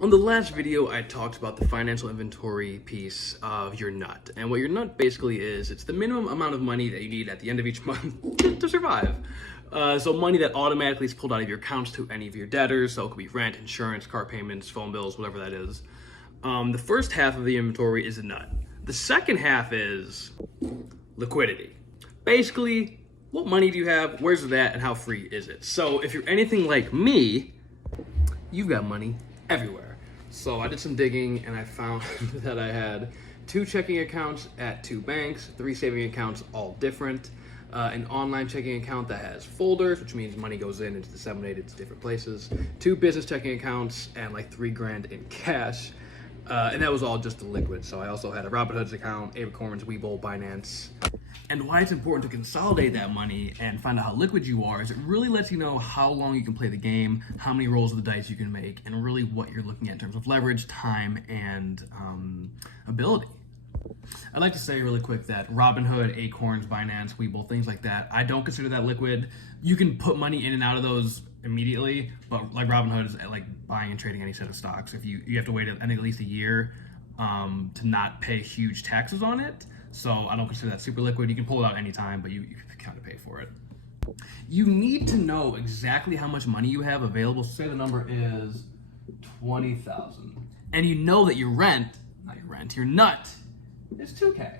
On the last video, I talked about the financial inventory piece of your nut. And what your nut basically is, it's the minimum amount of money that you need at the end of each month to survive. So money that automatically is pulled out of your accounts to any of your debtors. So it could be rent, insurance, car payments, phone bills, whatever that is. The first half of the inventory is the nut. The second half is liquidity. Basically, what money do you have, where's it at, and how free is it? So if you're anything like me, you've got money everywhere. So I did some digging and I found that I had 2 checking accounts at 2 banks, 3 saving accounts, all different, an online checking account that has folders, which means money goes in, it's disseminated to different places, 2 business checking accounts, and like $3,000 in cash. And that was all just the liquid. So I also had a Robinhood's account, Acorns, Webull, Binance. And why it's important to consolidate that money and find out how liquid you are is it really lets you know how long you can play the game, how many rolls of the dice you can make, and really what you're looking at in terms of leverage, time, and ability. I'd like to say really quick that Robinhood, Acorns, Binance, Webull, things like that, I don't consider that liquid. You can put money in and out of those immediately, but like Robinhood is like buying and trading any set of stocks. If you have to wait, I think, at least a year to not pay huge taxes on it. So I don't consider that super liquid. You can pull it out anytime, but you kind of pay for it. You need to know exactly how much money you have available. So say the number is 20,000, and you know that your your nut is 2K.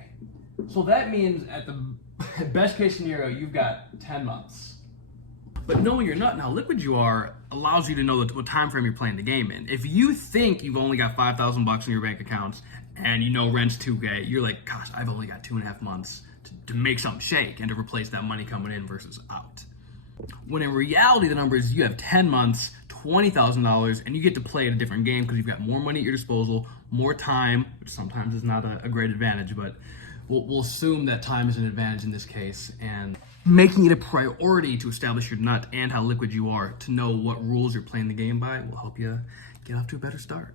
So that means at the best case scenario, you've got 10 months. But knowing your nut and how liquid you are allows you to know what time frame you're playing the game in. If you think you've only got $5,000 in your bank accounts and you know rent's 2K, you're like, gosh, I've only got 2.5 months to make something shake and to replace that money coming in versus out. When in reality, the number is you have 10 months, $20,000, and you get to play at a different game because you've got more money at your disposal, more time, which sometimes is not a great advantage, but we'll assume that time is an advantage in this case, and making it a priority to establish your nut and how liquid you are to know what rules you're playing the game by will help you get off to a better start.